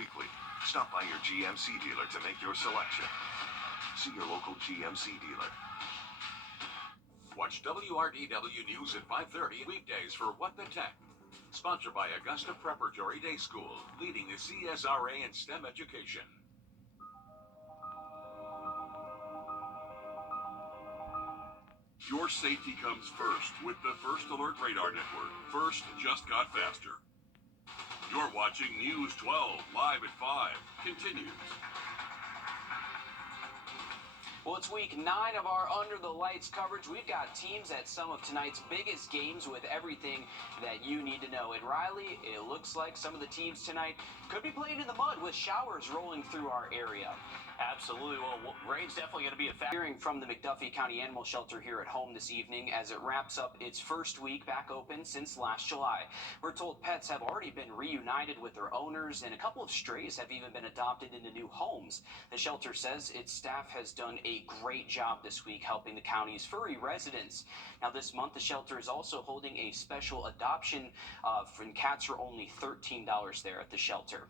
weekly. Stop by your GMC dealer to make your selection. See your local GMC dealer. Watch WRDW News at 5:30 weekdays for What the Tech. Sponsored by Augusta Preparatory Day School, leading the CSRA in STEM education. Your safety comes first with the First Alert Radar Network. First just got faster. You're watching News 12 live at 5. Continues. Well, it's week 9 of our Under the Lights coverage. We've got teams at some of tonight's biggest games with everything that you need to know. And Riley, it looks like some of the teams tonight could be playing in the mud with showers rolling through our area. Absolutely. Well, rain's definitely going to be a factor. Hearing from the McDuffie County Animal Shelter here at home this evening as it wraps up its first week back open since last July. We're told pets have already been reunited with their owners, and a couple of strays have even been adopted into new homes. The shelter says its staff has done a great job this week helping the county's furry residents. Now, this month, the shelter is also holding a special adoption, and cats are only $13 there at the shelter.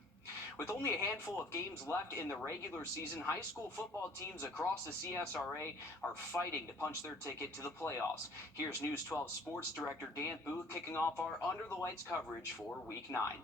With only a handful of games left in the regular season, high school football teams across the CSRA are fighting to punch their ticket to the playoffs. Here's News 12 Sports Director Dan Booth kicking off our Under the Lights coverage for Week 9.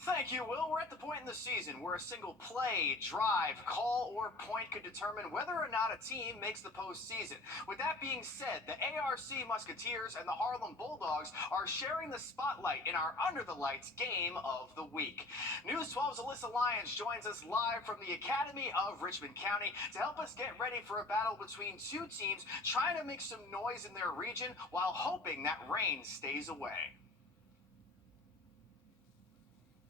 Thank you, Will. We're at the point in the season where a single play, drive, call, or point could determine whether or not a team makes the postseason. With that being said, the ARC Musketeers and the Harlem Bulldogs are sharing the spotlight in our Under the Lights game of the week. News 12's Alyssa Lyons joins us live from the Academy of Richmond County to help us get ready for a battle between two teams trying to make some noise in their region while hoping that rain stays away.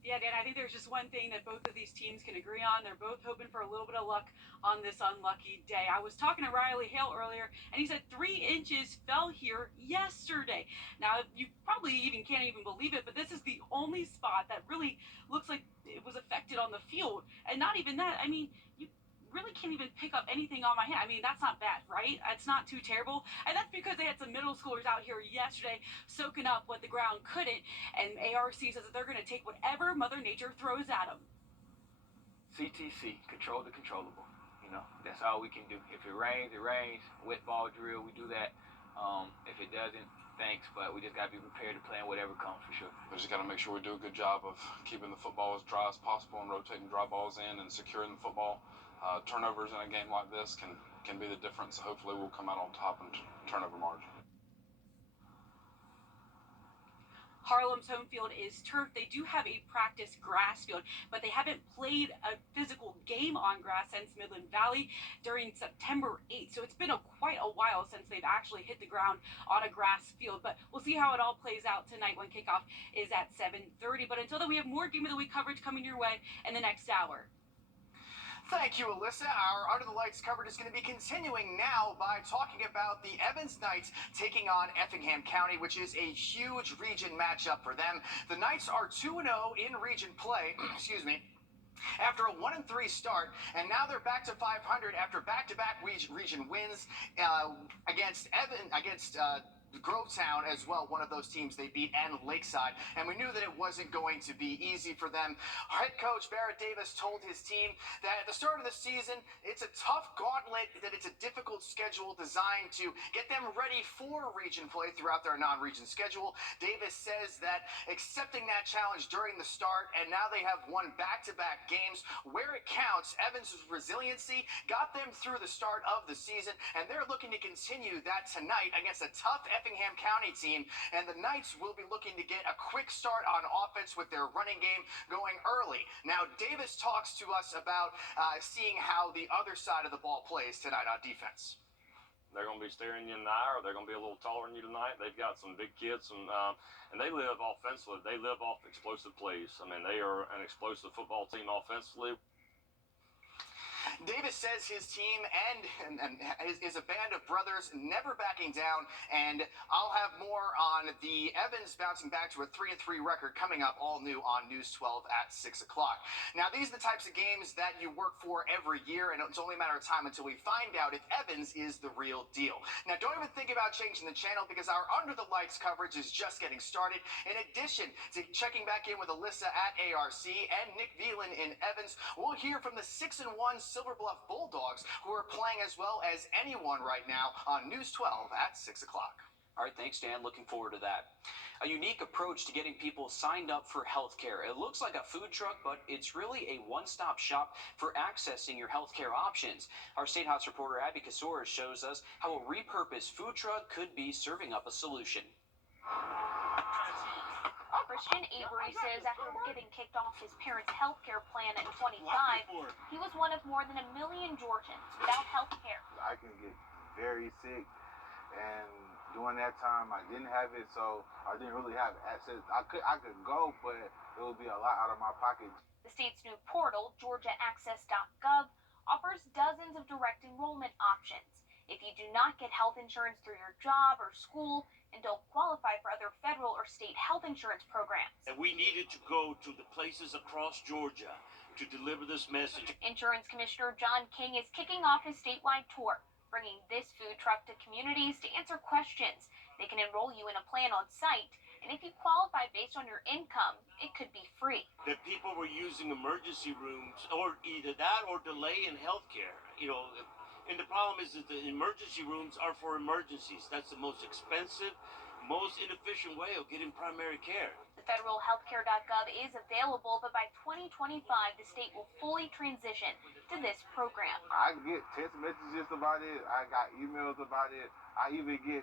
Yeah, Dan, I think there's just one thing that both of these teams can agree on. They're both hoping for a little bit of luck on this unlucky day. I was talking to Riley Hale earlier, and he said 3 inches fell here yesterday. Now, you probably can't even believe it, but this is the only spot that really looks like it was affected on the field. And not even that, I mean, you really can't even pick up anything on my hand. I mean, that's not bad, right? It's not too terrible. And that's because they had some middle schoolers out here yesterday soaking up what the ground couldn't. And ARC says that they're going to take whatever Mother Nature throws at them. CTC, control the controllable. You know, that's all we can do. If it rains, it rains. Wet ball drill, we do that. If it doesn't, thanks, but we just got to be prepared to play in whatever comes for sure. We just got to make sure we do a good job of keeping the football as dry as possible and rotating dry balls in and securing the football. Turnovers in a game like this can be the difference. Hopefully we'll come out on top in turnover margin. Harlem's home field is turf. They do have a practice grass field, but they haven't played a physical game on grass since Midland Valley during September 8th. So it's been quite a while since they've actually hit the ground on a grass field. But we'll see how it all plays out tonight when kickoff is at 7:30. But until then, we have more Game of the Week coverage coming your way in the next hour. Thank you, Alyssa. Our Under the Lights coverage is going to be continuing now by talking about the Evans Knights taking on Effingham County, which is a huge region matchup for them. The Knights are 2-0 in region play, excuse me, after a 1-3 start, and now they're back to 500 after back-to-back region wins against Grovetown as well, one of those teams they beat, and Lakeside, and we knew that it wasn't going to be easy for them. Head coach Barrett Davis told his team that at the start of the season, it's a tough gauntlet, that it's a difficult schedule designed to get them ready for region play throughout their non-region schedule. Davis says that accepting that challenge during the start, and now they have won back-to-back games where it counts, Evans' resiliency got them through the start of the season, and they're looking to continue that tonight against a tough Effingham County team, and the Knights will be looking to get a quick start on offense with their running game going early. Now, Davis talks to us about seeing how the other side of the ball plays tonight on defense. They're going to be staring you in the eye, or they're going to be a little taller than you tonight. They've got some big kids, and they live offensively. They live off explosive plays. I mean, they are an explosive football team offensively. Davis says his team and is a band of brothers never backing down, and I'll have more on the Evans bouncing back to a 3-3 record coming up all new on News 12 at 6 o'clock. Now, these are the types of games that you work for every year, and it's only a matter of time until we find out if Evans is the real deal. Now, don't even think about changing the channel because our Under the Lights coverage is just getting started. In addition to checking back in with Alyssa at ARC and Nick Velan in Evans, we'll hear from the 6-1 Silver Bluff Bulldogs, who are playing as well as anyone right now on News 12 at 6 o'clock. All right, thanks, Dan. Looking forward to that. A unique approach to getting people signed up for healthcare. It looks like a food truck, but it's really a one-stop shop for accessing your healthcare options. Our State House reporter Abby Casores shows us how a repurposed food truck could be serving up a solution. Christian Avery says after getting kicked off his parents' health care plan at 25, he was one of more than 1 million Georgians without health care. I can get very sick, and during that time I didn't have it, so I didn't really have access. I could go, but it would be a lot out of my pocket. The state's new portal, GeorgiaAccess.gov, offers dozens of direct enrollment options. If you do not get health insurance through your job or school and don't qualify for other federal or state health insurance programs. And we needed to go to the places across Georgia to deliver this message. Insurance Commissioner John King is kicking off his statewide tour, bringing this food truck to communities to answer questions. They can enroll you in a plan on site, and if you qualify based on your income, it could be free. That people were using emergency rooms, or either that or delay in health care. And the problem is that the emergency rooms are for emergencies. That's the most expensive, most inefficient way of getting primary care. The federal healthcare.gov is available, but by 2025, the state will fully transition to this program. I get text messages about it. I got emails about it. I even get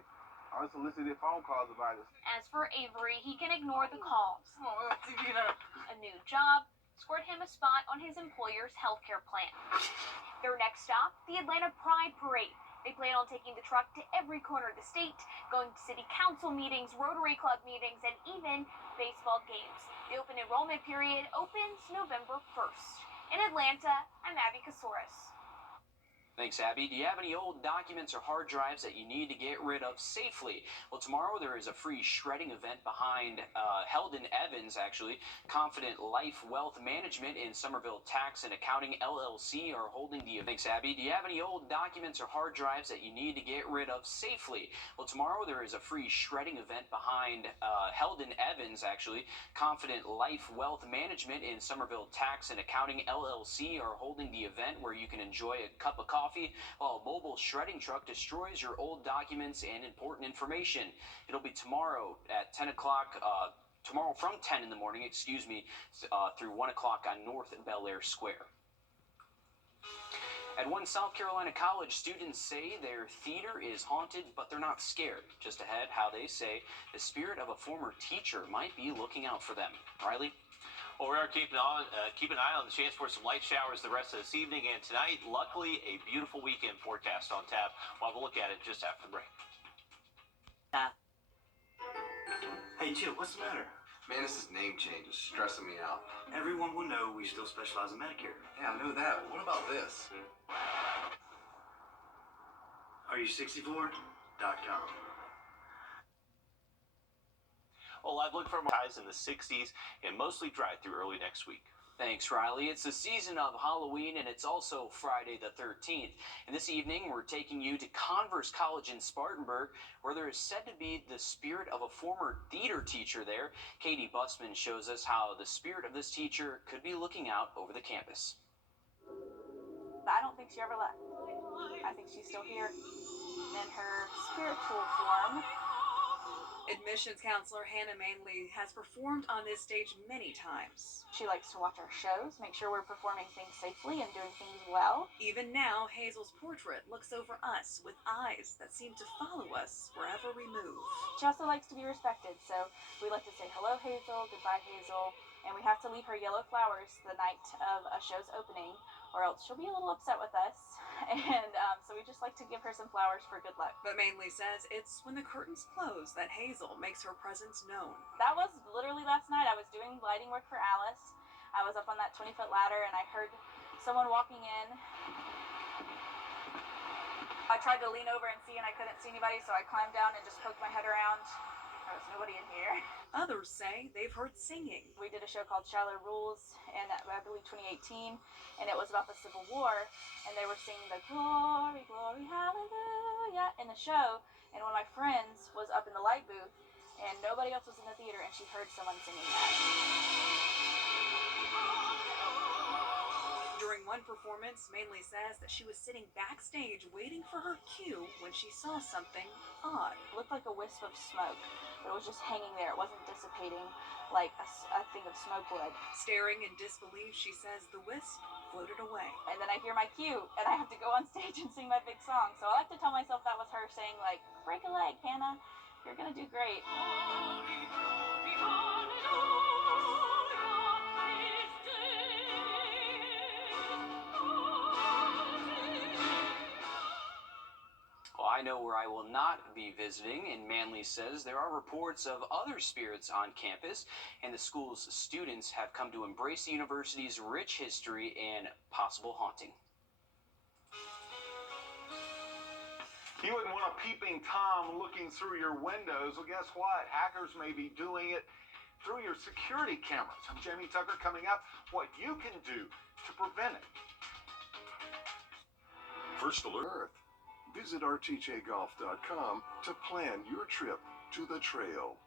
unsolicited phone calls about it. As for Avery, he can ignore the calls. A new job scored him a spot on his employer's healthcare plan. Their next stop, the Atlanta Pride Parade. They plan on taking the truck to every corner of the state, going to city council meetings, Rotary Club meetings, and even baseball games. The open enrollment period opens November 1st. In Atlanta, I'm Abby Casores. Thanks, Abby. Do you have any old documents or hard drives that you need to get rid of safely? Well, tomorrow there is a free shredding event held in Evans, actually. Confident Life Wealth Management in Somerville Tax and Accounting LLC are holding the event. Thanks, Abby. Do you have any old documents or hard drives that you need to get rid of safely? Well, tomorrow there is a free shredding event held in Evans, actually. Confident Life Wealth Management in Somerville Tax and Accounting LLC are holding the event where you can enjoy a cup of coffee while a mobile shredding truck destroys your old documents and important information. It'll be tomorrow at 10 o'clock, tomorrow from 10 in the morning, through 1 o'clock on North Bel Air Square. At one South Carolina college, students say their theater is haunted, but they're not scared. Just ahead, how they say the spirit of a former teacher might be looking out for them. Riley? Well, we are keeping an eye on the chance for some light showers the rest of this evening and tonight. Luckily, a beautiful weekend forecast on tap. We'll have a look at it just after the break. Hey, Chip, what's the matter? Man, this is name change is stressing me out. Everyone will know we still specialize in Medicare. Yeah, I know that, but what about this? Are you 64.com? Well, I've looked for highs in the 60s and mostly dry through early next week. Thanks, Riley. It's the season of Halloween, and it's also Friday the 13th. And this evening, we're taking you to Converse College in Spartanburg, where there is said to be the spirit of a former theater teacher there. Katie Bussman shows us how the spirit of this teacher could be looking out over the campus. I don't think she ever left. I think she's still here in her spiritual form. Admissions counselor Hannah Manley has performed on this stage many times. She likes to watch our shows, make sure we're performing things safely and doing things well. Even now, Hazel's portrait looks over us with eyes that seem to follow us wherever we move. She also likes to be respected, so we like to say hello, Hazel, goodbye, Hazel, and we have to leave her yellow flowers the night of a show's opening, or else she'll be a little upset with us. And so we just like to give her some flowers for good luck. But Manley says it's when the curtains close that Hazel makes her presence known. That was literally last night. I was doing lighting work for Alice. I was up on that 20-foot ladder and I heard someone walking in. I tried to lean over and see, and I couldn't see anybody, so I climbed down and just poked my head around. There was nobody in here. Others say they've heard singing. We did a show called Shallow Rules in, I believe, 2018, and it was about the Civil War, and they were singing the Glory, Glory, Hallelujah in the show, and one of my friends was up in the light booth, and nobody else was in the theater, and she heard someone singing that. During one performance, Manley says that she was sitting backstage waiting for her cue when she saw something odd. It looked like a wisp of smoke, but it was just hanging there. It wasn't dissipating like a thing of smoke would. Staring in disbelief, she says the wisp floated away. And then I hear my cue, and I have to go on stage and sing my big song. So I like to tell myself that was her saying, like, break a leg, Hannah. You're gonna do great. Well, I know where I will not be visiting, and Manley says there are reports of other spirits on campus, and the school's students have come to embrace the university's rich history and possible haunting. You wouldn't want a peeping Tom looking through your windows. Well, guess what? Hackers may be doing it through your security cameras. I'm Jamie Tucker. Coming up, what you can do to prevent it. First Alert. Visit rtjgolf.com to plan your trip to the trail.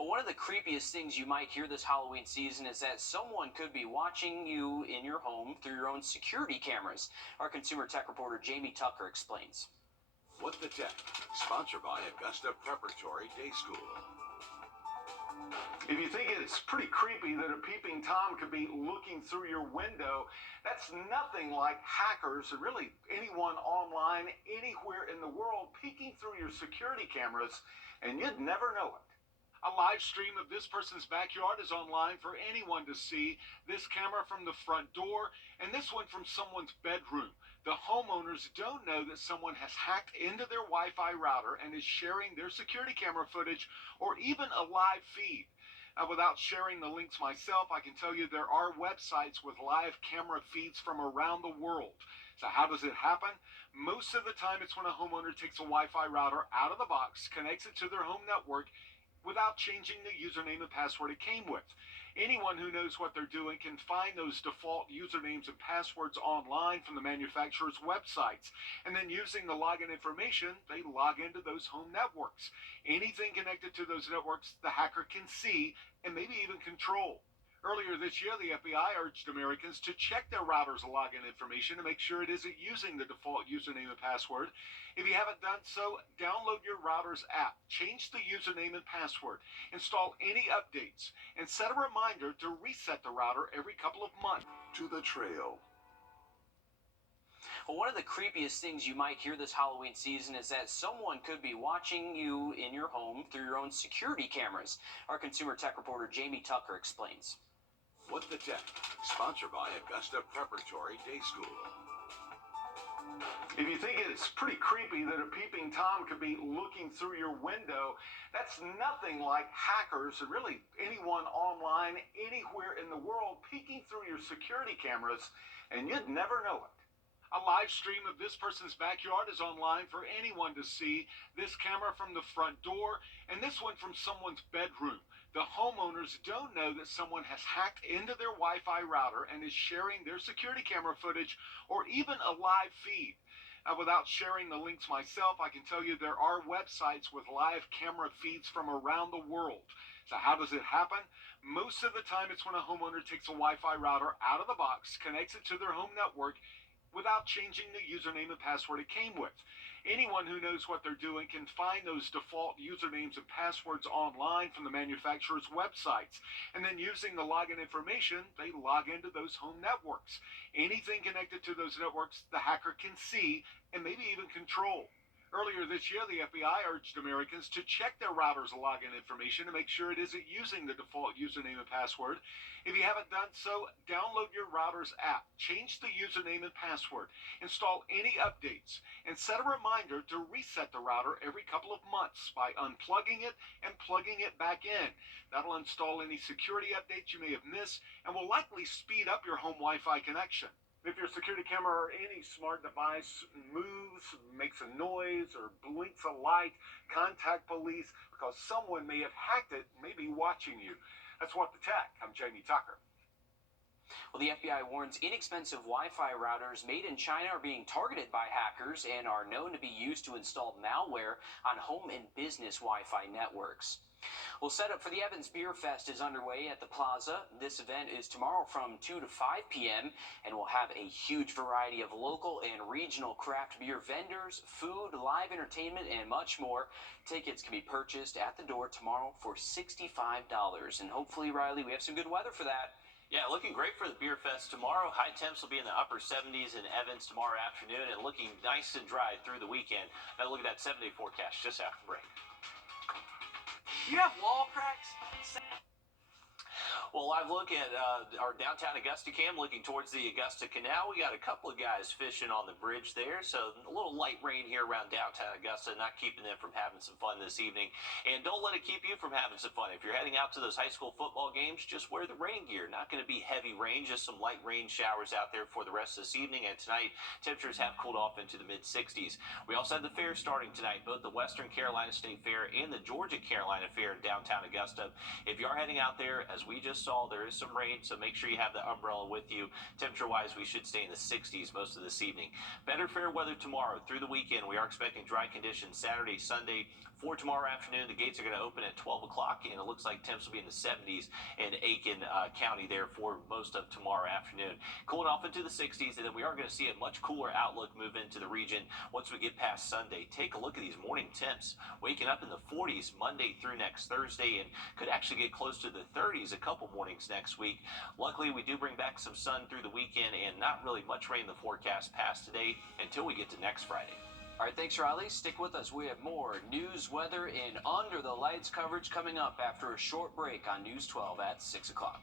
Well, one of the creepiest things you might hear this Halloween season is that someone could be watching you in your home through your own security cameras. Our consumer tech reporter Jamie Tucker explains. What the Tech, sponsored by Augusta Preparatory Day School. If you think it's pretty creepy that a peeping Tom could be looking through your window, that's nothing like hackers or really anyone online anywhere in the world peeking through your security cameras, and you'd never know it. A live stream of this person's backyard is online for anyone to see. This camera from the front door, and this one from someone's bedroom. The homeowners don't know that someone has hacked into their Wi-Fi router and is sharing their security camera footage or even a live feed. Without sharing the links myself, I can tell you there are websites with live camera feeds from around the world. So how does it happen? Most of the time it's when a homeowner takes a Wi-Fi router out of the box, connects it to their home network without changing the username and password it came with. Anyone who knows what they're doing can find those default usernames and passwords online from the manufacturer's websites. And then using the login information, they log into those home networks. Anything connected to those networks, the hacker can see and maybe even control. Earlier this year, the FBI urged Americans to check their router's login information to make sure it isn't using the default username and password. If you haven't done so, download your router's app, change the username and password, install any updates, and set a reminder to reset the router every couple of months. To the trail. Well, one of the creepiest things you might hear this Halloween season is that someone could be watching you in your home through your own security cameras. Our consumer tech reporter Jamie Tucker explains. What the Tech, sponsored by Augusta Preparatory Day School. If you think it's pretty creepy that a peeping Tom could be looking through your window, that's nothing like hackers or really anyone online anywhere in the world peeking through your security cameras, and you'd never know it. A live stream of this person's backyard is online for anyone to see. This camera from the front door, and this one from someone's bedroom. The homeowners don't know that someone has hacked into their Wi-Fi router and is sharing their security camera footage or even a live feed. Without sharing the links myself, I can tell you there are websites with live camera feeds from around the world. So how does it happen? Most of the time it's when a homeowner takes a Wi-Fi router out of the box, connects it to their home network, without changing the username and password it came with. Anyone who knows what they're doing can find those default usernames and passwords online from the manufacturer's websites. And then using the login information, they log into those home networks. Anything connected to those networks, the hacker can see and maybe even control. Earlier this year, the FBI urged Americans to check their router's login information to make sure it isn't using the default username and password. If you haven't done so, download your router's app, change the username and password, install any updates, and set a reminder to reset the router every couple of months by unplugging it and plugging it back in. That'll install any security updates you may have missed and will likely speed up your home Wi-Fi connection. If your security camera or any smart device moves, makes a noise, or blinks a light, contact police because someone may have hacked it and may be watching you. That's What the Tech. I'm Jamie Tucker. Well, the FBI warns inexpensive Wi-Fi routers made in China are being targeted by hackers and are known to be used to install malware on home and business Wi-Fi networks. Well, setup for the Evans Beer Fest is underway at the Plaza. This event is tomorrow from 2 to 5 p.m. and will have a huge variety of local and regional craft beer vendors, food, live entertainment, and much more. Tickets can be purchased at the door tomorrow for $65. And hopefully, Riley, we have some good weather for that. Yeah, looking great for the Beer Fest tomorrow. High temps will be in the upper 70s in Evans tomorrow afternoon and looking nice and dry through the weekend. Now look at that 7-day forecast just after the break. You have wall cracks? Well, live look at our downtown Augusta cam looking towards the Augusta Canal. We got a couple of guys fishing on the bridge there, so a little light rain here around downtown Augusta, not keeping them from having some fun this evening. And don't let it keep you from having some fun. If you're heading out to those high school football games, just wear the rain gear. Not going to be heavy rain, just some light rain showers out there for the rest of this evening. And tonight, temperatures have cooled off into the mid-60s. We also have the fair starting tonight, both the Western Carolina State Fair and the Georgia Carolina Fair in downtown Augusta. If you are heading out there, as we just saw, there is some rain, so make sure you have the umbrella with you. Temperature-wise, we should stay in the 60s most of this evening. Better fair weather tomorrow through the weekend. We are expecting dry conditions Saturday, Sunday. For tomorrow afternoon, the gates are going to open at 12 o'clock, and it looks like temps will be in the 70s in Aiken County there for most of tomorrow afternoon. Cooling off into the 60s, and then we are going to see a much cooler outlook move into the region once we get past Sunday. Take a look at these morning temps. Waking up in the 40s Monday through next Thursday, and could actually get close to the 30s a couple mornings next week. Luckily, we do bring back some sun through the weekend, and not really much rain in the forecast past today until we get to next Friday. All right, thanks, Riley. Stick with us. We have more news, weather, and under the lights coverage coming up after a short break on News 12 at 6 o'clock.